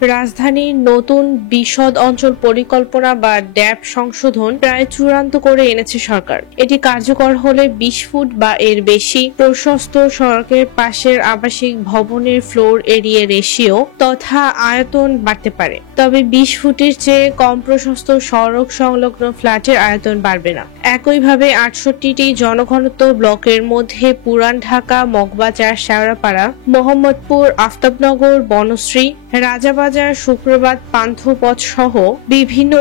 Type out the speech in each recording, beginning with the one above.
রাজধানীর নতুন বিশদ অঞ্চল পরিকল্পনা বা ড্যাব সংশোধন প্রায় চূড়ান্ত করে এনেছে সরকার। এটি কার্যকর হলে 20 ফুট বা এর বেশি প্রশস্ত সড়কের পাশের আবাসিক ভবনের ফ্লোর এরিয়া রেশিও তথা আয়তন বাড়তে পারে। তবে 20 ফুটের চেয়ে কম প্রশস্ত সড়ক সংলগ্ন ফ্ল্যাটের আয়তন বাড়বে না। একইভাবে 68টি জনঘনত্ব ব্লকের মধ্যে পুরান ঢাকা, মগবাজার, শেওড়াপাড়া, মোহাম্মদপুর, আফতাবনগর, বনশ্রী, রাজাবাজার, শুক্রবাদ, পান্থপথ সহ বিভিন্ন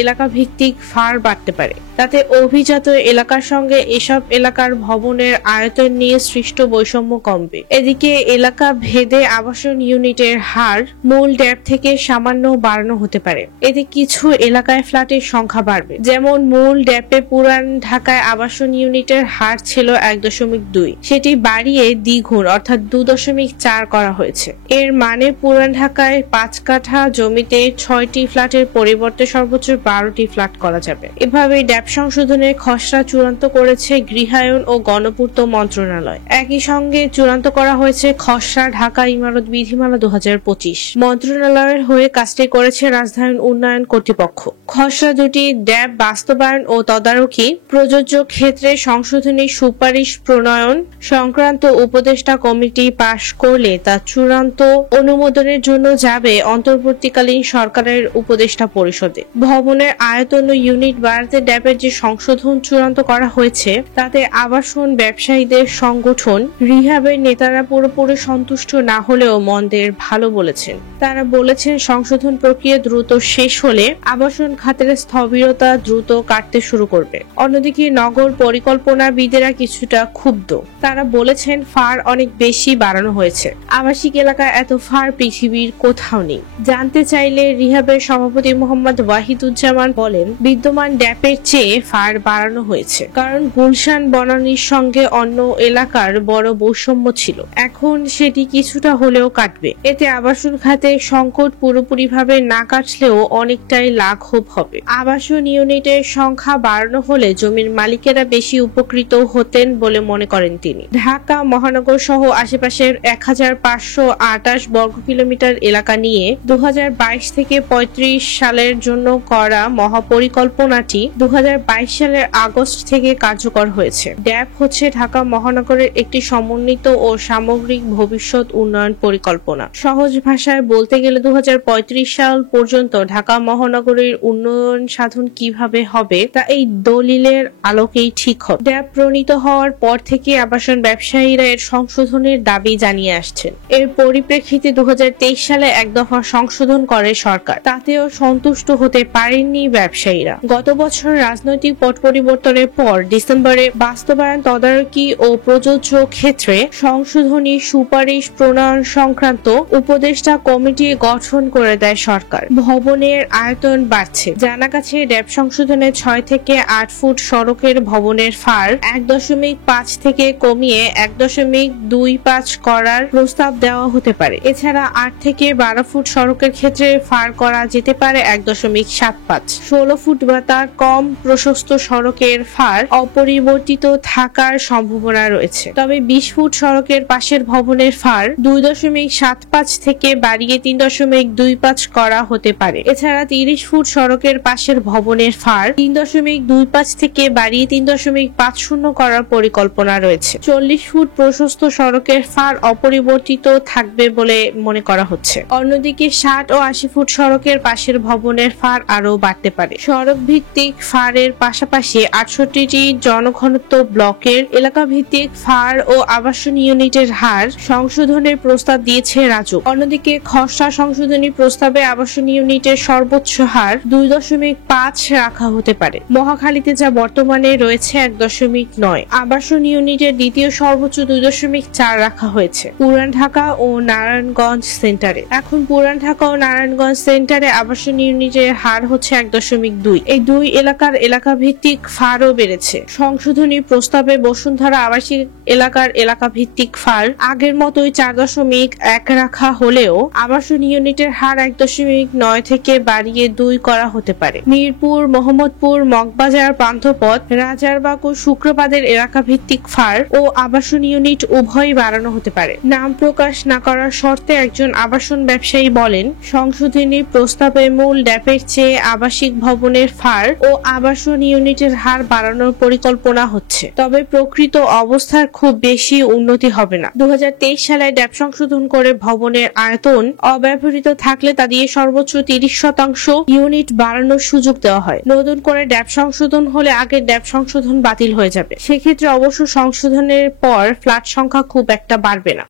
এলাকা ভিত্তিক ফার বাড়তে পারে। তাতে অভিজাত এলাকার সঙ্গে এসব এলাকার ভবনের আয়তন নিয়ে সৃষ্ট বৈষম্য কমবে। এদিকে এলাকা ভেদে আবাসন ইউনিটের হার মূল ড্যাব থেকে সামান্য বাড়ানো হতে পারে। এতে কিছু এলাকায় ফ্ল্যাটের সংখ্যা বাড়বে। যেমন মূল ড্যাবে পুরান ঢাকায় আবাসন ইউনিটের হার ছিল 1.2, সেটি বাড়িয়ে দ্বিগুণ অর্থাৎ 2.4 করা হয়েছে। এর মানে পুরান ঢাকায় 5 কাঠা জমিতে 6টি ফ্ল্যাটের পরিবর্তে সর্বোচ্চ 12টি ফ্ল্যাট করা যাবে। এভাবে ড্যাব সংশোধনের খসড়া চূড়ান্ত করেছে গৃহায়ন ও গণপূর্ত মন্ত্রণালয়। একই সঙ্গে চূড়ান্ত করা হয়েছে খসড়া ঢাকা ইমারত বিধিমালা 2025। মন্ত্রণালয়ের হয়ে কাজটি করেছে রাজধানী উন্নয়ন কর্তৃপক্ষ। খসড়া দুটি ড্যাব বাস্তবায়ন ও তদারকি প্রযোজ্য ক্ষেত্রে সংশোধনী সুপারিশ প্রণয়ন সংক্রান্ত উপদেষ্টা কমিটি পাশ করলে তা চূড়ান্ত অনুমোদনের জন্য যাবে অন্তর্বর্তীকালীন সরকারের উপদেষ্টা পরিষদে। ভবনের আয়তন ও ইউনিট বাড়াতে ড্যাবের যে সংশোধন চূড়ান্ত করা হয়েছে তাতে আবাসন ব্যবসায়ীদের সংগঠন রিহ্যাবের নেতারা পুরোপুরি সন্তুষ্ট না হলেও মন্দের ভালো বলেছেন। তারা বলেছেন সংশোধন প্রক্রিয়া দ্রুত শেষ হলে আবাসন খাতের স্থবিরতা দ্রুত কাটতে শুরু করবে। অন্যদিকে নগর পরিকল্পনাবিদেরা কিছুটা ক্ষুব্ধ। তারা বলেছেন ফার অনেক বেশি বাড়ানো হয়েছে। আবাসিক এলাকায় এত ফার পৃথিবীর কোথাও নেই। জানতে চাইলে রিহ্যাবের সভাপতি মোহাম্মদ ওয়াহিদুজ্জামান বলেন, বিদ্যমান ড্যাপের চেয়ে ফার বাড়ানো হয়েছে, কারণ গুলশান বনানীর সঙ্গে অন্য এলাকার বড় বৈষম্য ছিল। এখন সেটি কিছুটা হলেও কাটবে। এতে আবাসন খাতে সংকট পুরোপুরিভাবে না কাটলেও অনেকটাই লাঘব হবে। আবাসন ইউনিটের সংখ্যা বাড়ানো হলে জমির মালিকেরা বেশি উপকৃত হতেন বলে মনে করেন তিনি। ঢাকা মহানগর সহ আশেপাশের 1528 বর্গ কিলোমিটার এলাকা নিয়ে 2022 থেকে 35 সালের জন্য করা মহাপরিকল্পনাটি 2022 সালের আগস্ট থেকে কার্যকর হয়েছে। ড্যাব হচ্ছে ঢাকা মহানগরের একটি সমন্বিত ও সামগ্রিক ভবিষ্যৎ উন্নয়ন পরিকল্পনা। সহজ ভাষায় বলতে গেলে 2035 সাল পর্যন্ত ঢাকা মহানগরের উন্নয়ন সাধন কিভাবে হবে তা এই দলিলের আলোকেই ঠিক হবে। ড্যাব প্রণীত হওয়ার পর থেকে আবাসন ব্যবসায়ীরা এর সংশোধনের দাবি জানিয়ে আসছেন। এর পরিপ্রেক্ষিতে 2023 সালে এক দফা সংশোধন করে সরকার। তাতেও সন্তুষ্ট হতে পারেননি ব্যবসায়ীরা। গত বছর রাজনৈতিক পট পরিবর্তনের পর ডিসেম্বরে বাস্তবায়ন তদারকি ও প্রযোজ্য ক্ষেত্রে সংশোধনী সুপারিশ প্রণয়ন সংক্রান্ত উপদেষ্টা কমিটি গঠন করে দেয় সরকার। ভবনের আয়তন বাড়ছে। জানা গেছে ড্যাব সংশোধনে 6 থেকে 8 ফুট সড়কের ভবনের ফার 1.5 থেকে কমিয়ে 1.25 করার প্রস্তাব দেওয়া হতে পারে। এছাড়া 8 থেকে 12 ফুট সড়কের ক্ষেত্রে ফার করা যেতে পারে 1.75। 16 ফুট বা তার কম প্রশস্ত সড়কের ফার অপরিবর্তিত থাকার সম্ভাবনা রয়েছে। তবে 20 ফুট সড়কের পাশের ভবনের ফার 2.75 থেকে বাড়িয়ে 3.25 করা হতে পারে। এছাড়া 30 ফুট সড়কের পাশের ভবনের ফার 3.25 থেকে বাড়িয়ে 3.50 করার পরিকল্পনা রয়েছে। 40 ফুট প্রশস্ত সড়কের ফার অপরিবর্তিত থাকবে বলে মনে করা হচ্ছে। অন্যদিকে 60 ও 80 ফুট সড়কের পাশের ভবনের ফার আরো বাড়তে পারে। সড়ক ভিত্তিক ফারের পাশাপাশি 68টি জনঘনত্ব ব্লকের এলাকা ভিত্তিক ফার ও আবাসন ইউনিটের হার সংশোধনের প্রস্তাব দিয়েছে রাজুক। অন্যদিকে খসড়া সংশোধনী প্রস্তাবে আবাসন ইউনিটের সর্বোচ্চ হার 2.5 রাখা হতে পারে। মহাখালীতে যা বর্তমানে রয়েছে 1.9। আবাসন ইউনিটের দ্বিতীয় সর্বোচ্চ 2.4 রাখা হয়েছে পুরান ঢাকা ও নারায়ণগঞ্জ সেন্টারে। এখন পুরান ঢাকা ও নারায়ণগঞ্জ সেন্টারে আবাসন ইউনিটের হার হচ্ছে 1.2। এই দুই এলাকার এলাকা ভিত্তিক ফারও বেড়েছে। সংশোধনী প্রস্তাবে বসুন্ধরা আবাসিক এলাকার এলাকা ভিত্তিক ফার আগের মতোই 4.1 রাখা হলেও আবাসন ইউনিটের হার 1.9 থেকে বাড়িয়ে 2 করা হতে পারে। মিরপুর, মোহাম্মদপুর, মগবাজার, পান্থপথ, রাজারবাগ ও শুক্রবাদের এলাকা ভিত্তিক ফার ও আবাসন ইউনিট উভয়ই বাড়ানো হতে পারে। নাম প্রকাশ না করার শর্তে একজন আবাসন ব্যবসায়ী ব্যবসায়ী বলেন, সংশোধনী প্রস্তাবে মূল ড্যাপের চেয়ে আবাসিক ভবনের ফার ও আবাসন ইউনিটের হার বাড়ানোর পরিকল্পনা হচ্ছে, তবে প্রকৃত অবস্থার খুব বেশি উন্নতি হবে না। 2023 সালে ড্যাপ সংশোধন করে ভবনের আয়তন অব্যবহৃত থাকলে তা দিয়ে সর্বোচ্চ 30% ইউনিট বাড়ানোর সুযোগ দেওয়া হয়। নতুন করে ড্যাপ সংশোধন হলে আগের ড্যাপ সংশোধন বাতিল হয়ে যাবে। সেক্ষেত্রে অবশ্য সংশোধনের পর ফ্ল্যাট সংখ্যা খুব একটা বাড়বে না।